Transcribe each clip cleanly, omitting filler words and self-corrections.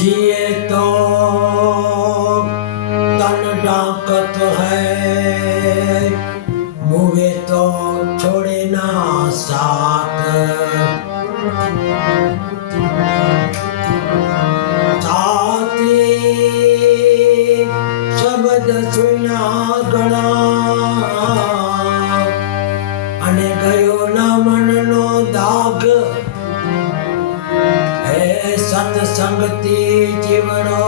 जिए तो तन डाकत है, मुवे तो छोड़े ना साथ। साथी शब्द सुना गणा अने गयो ना मननो दाग। हे सत्संगती जीवनो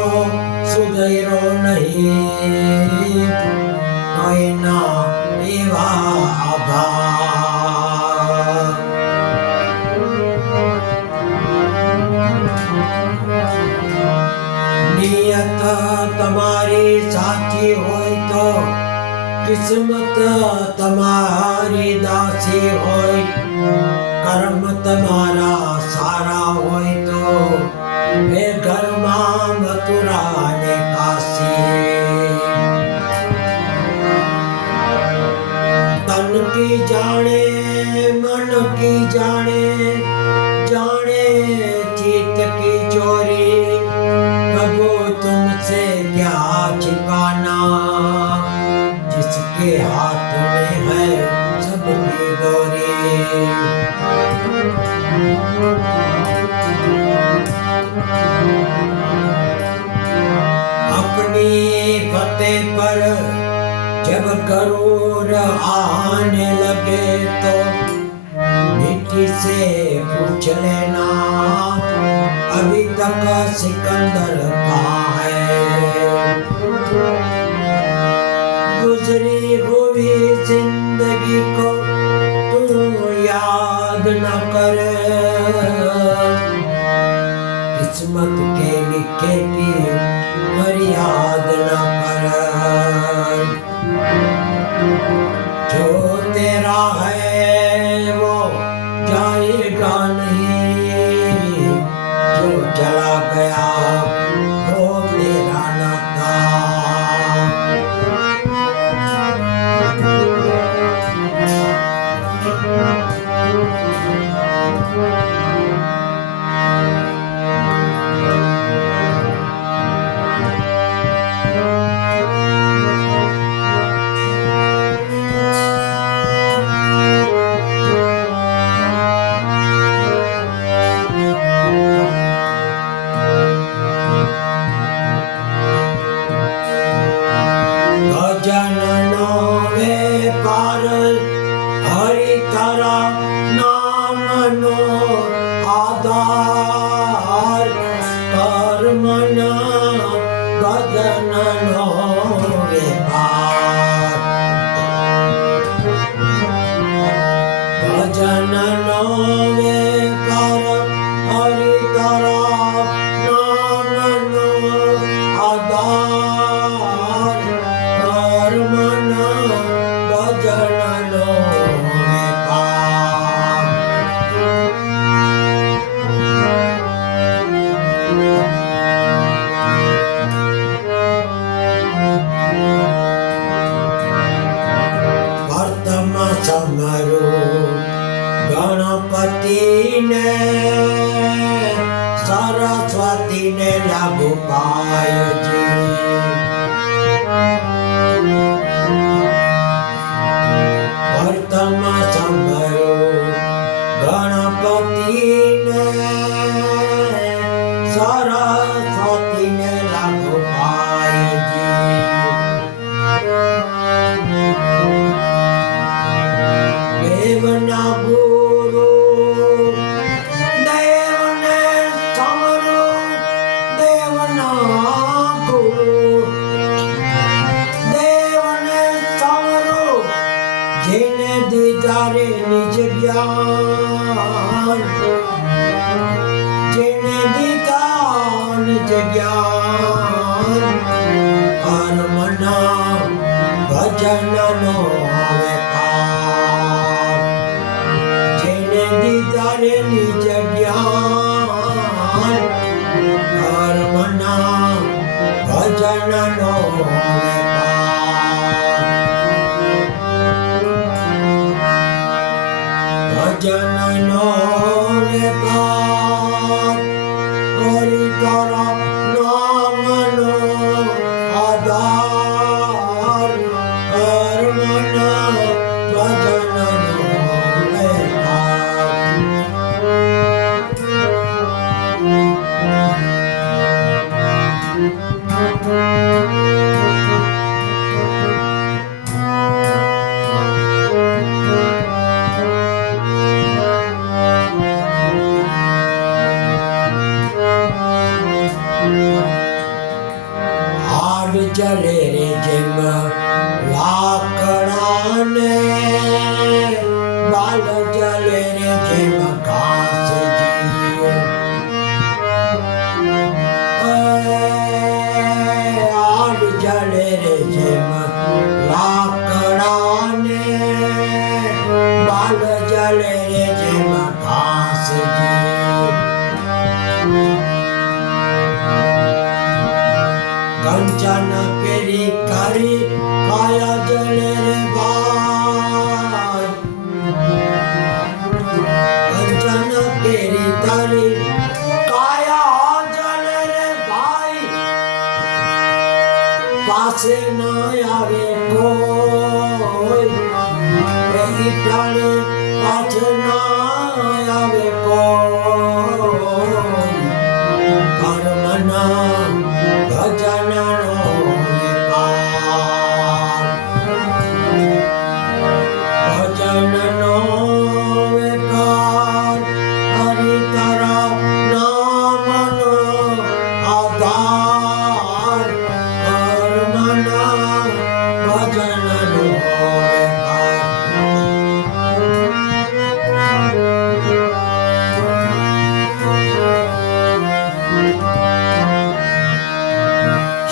सुधैरो नहीं, नयना एवा आभार। नियत तमारी साची होय तो किस्मत तमारी दासी होय। कर्म तमारा सारा होय तो हे घर मां मथुरा ने काशी। तन की जाने मन की जाने, जाने चित की चोरी। प्रभु तुमसे क्या छिपाना, जिसके हाथ में है सबकी डोरी। अपनी फतेह पर जब गरूर आने लगे तो मिट्टी से पूछ लेना, अभी तक सिकंदर कहाँ है। गुजरी हुई जिंदगी को तू याद न कर, किस्मत के लिखे की फरियाद न कर। जो तेरा है वो जाएगा नहीं, जो चला गया वो तेरा न था। गजाननो व्यापार हरि तारा नामनो आधार। कर्मना गजाननो व्यापार, गजाननो व्यापार हरि तारा नामनो आधार। कर्मना गजाननो व्यापार। वर्तम समरो गणपति ने सरस्वती ने लागू पायो जी। वर्तम समरो गणपति ने सरस्वती ने लागू पायो जी। देवना गुरु देवने समरो, देवना गुरु देवने समरो। जेने दीदारे निज ज्ञान, जेने दीदा निज ज्ञान। कर्मना भजननो व्यापार, जेने दीदारे निज ज्ञान। कर्मना भजननो व्यापार। भजननो व्यापार हरि तारा જલે રે જેમ લાકડાને બાલ જલે રે જેમ ઘાસજી આડ જલે રે જેમ લાકડાને બાલ જલે રે જેમ ઘાસજી કંચન કેરી કરી કાયા જલે રે ભાઈ કંચન કેરી કરી કાયા જલે રે ભાઈ પાસે ના આવે કોઈ એ પ્રાણે પાછે ના આવે કોઈ કર્મના ભજનનો વેપાર ભજનનો વેપાર હરિ તારા નામનો આધાર કર્મના ભજનનો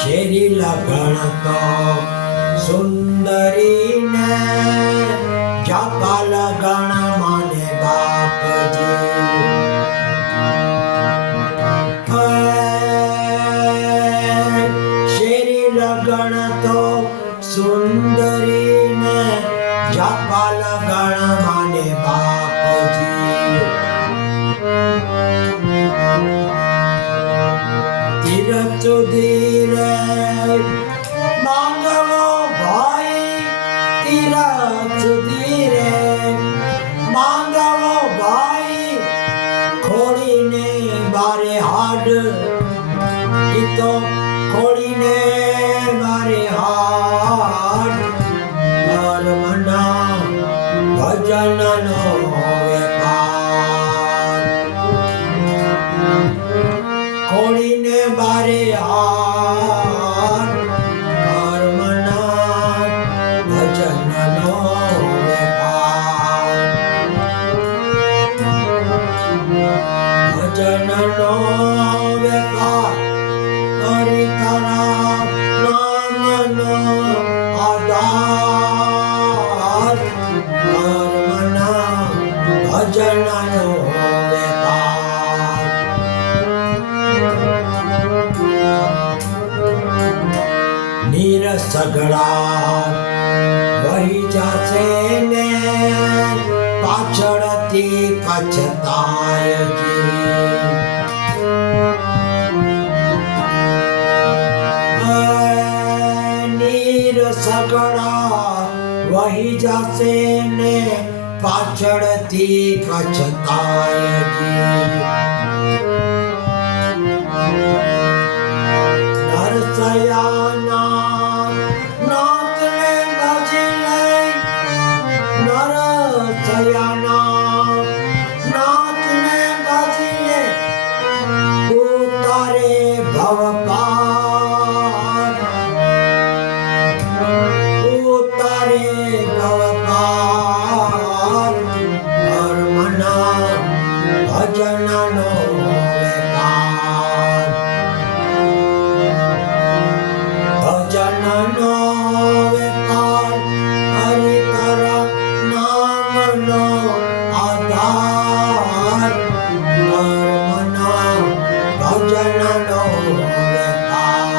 શેરી લગણ તો સુંદરીને જાપા લગણ માને બાપજી શેરી લગણ તો સુંદરીને જાપા લગણ માને બાપજી તીરથ સુધી રે માંગવો ભાઈ તીરથ સુધી રે માંગવો ભાઈ ખોડીને બારે હાડ ઈ તો ખોડીને બારે હાડ કર્મના ભજનનો વેપાર ખોડીને બારે હાડ કર્મના ભજનનો વેપાર ભજનનો વેપાર હરિ તારા નામનો આધાર કર્મના ભજનનો વેપાર નીર સગડા વહી જાશે ને પાછળથી પછતાયજી નીર સગડા વહી જાશે ને પાછળથી પછતાયજી નરસયાના નાથને ભજી લઈ નરસયાના નાથને ભજી લે ઉતારે ભવ પાર ઉતારે ભવ પાર કર્મના ભજનનો વેપાર ભજનનો વેપાર હરિ તારા નામનો આધાર કર્મના ભજનનો વેપાર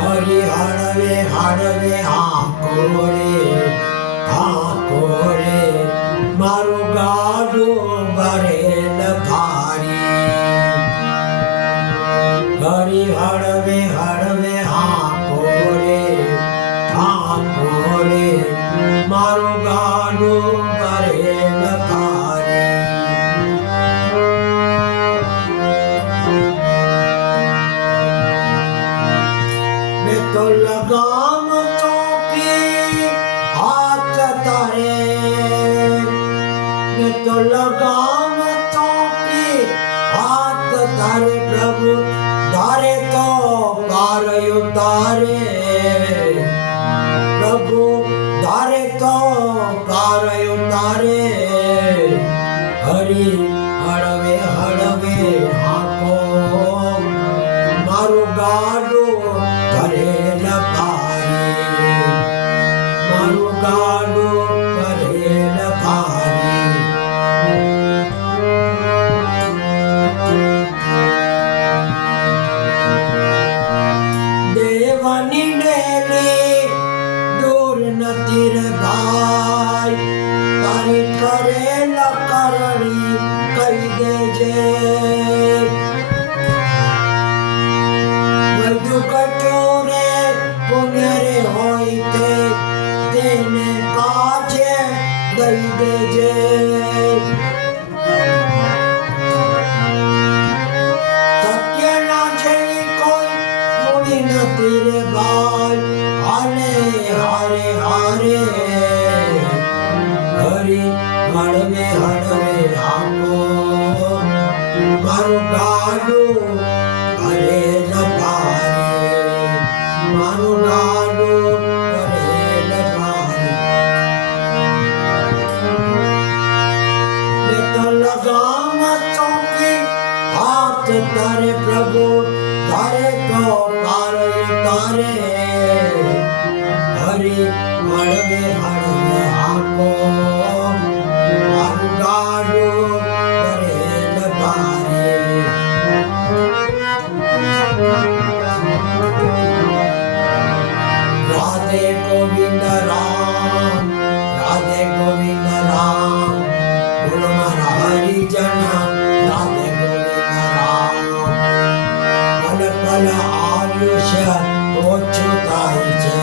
હરિ હળવે હળવે આંકો રે મારું ગાડું ભરેલ ભારી હરિ હળવે હળવે આંકો રે મારું ગાડું ભરેલ ભારી મેં તો લગામ ચોપી હાથ તારે तो लगाम सौंपी हाथ तारे प्रभु तारे तो पार उतारे प्रभु तारे तो पार उतारे हरि हड़वे हड़वे आंखो मारू गाडो करे न पारी मारू गाडो करे न पारी देवानी नेली दूर नती रे भाई तारी करे न करणी कही देजे वैद्य कचोरे पुण्य रे होइते तेने काजे दई देजे सत्य ना जेवी कोई मुड़ी नती रे भाई हाले हारे हारे हरि हड़वे हड़वे आंखो मारू गाडो करे न पारी मारू गाडो करे न पारी मैं तो लगाम सौंपी हाथ तारे प्रभु तारे तो पार उतारे हरि हड़वे हड़वे आंखो मारू गाडो करे न पारी राधे गोविंद राम राधे गोविंद राम बोलो मारा हरि जना राधे गोविंद राम पल पल आयुष्य ओછું થાય છે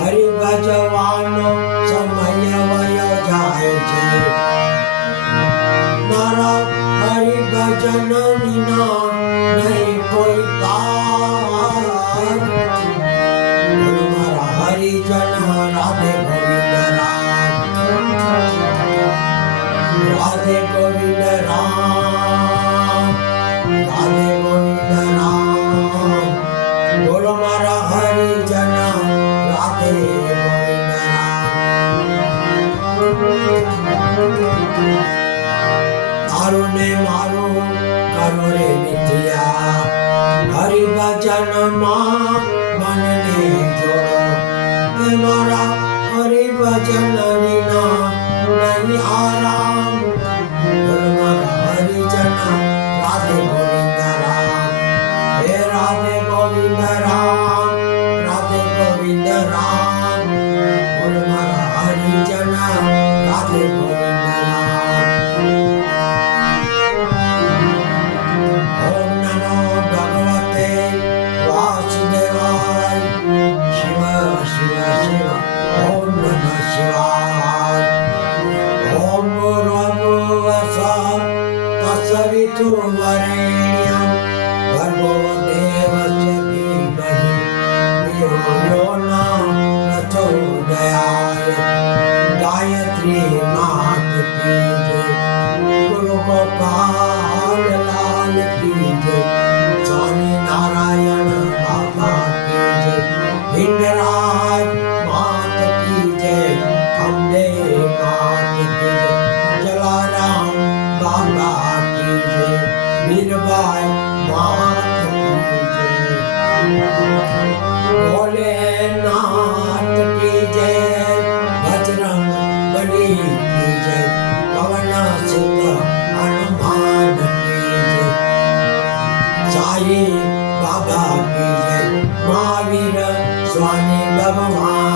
હરિ ભજવાનો સમય વયો જાય છે મારા હરિ ભજન વિના નહીં કોઈ પાર બોલો મારા હરિ જન રાધે ગોવિંદ રામ રાધે ગોવિંદ રામ રાધે ગોવિંદ રામ બોલો મારા હરિ જન રાધે ગોવિંદ રામ તારું ને મારું કરો રે મિથ્યા હરિ ભજન માં મનને જોડો એ મારા હરિ ભજન વિના નહીં આરામ બોલ મારા હરિ જન રાધે ગોવિંદ રામ હે રાધે ગોવિંદ રામ રાધે ગોવિંદ રામ બોલ મારા હરિ જન રાધે ગોવિંદ રામ ओम नमो भगवते वासुदेवाय शिव शिव शिव ओम नमः शिवाय ओम भूर्भुवस्सुः तत्सवितुर्वरेण्यं भर्गो देवस्य धीमहि धियो यो न प्रचोदयात् गायत्री मात की जय गुरु गोपाल लाल की जय स्वामी नारायण बाबा की जय हिंगराज मात की जय अम्बे मात की जय जलाराम बाबा की जय मीरबाई मात की जय भोलेनाथ की जय बजरंग बली की जय पवन सुत हनुमान की जय साई बाबा की जय महावीर स्वामी भगवान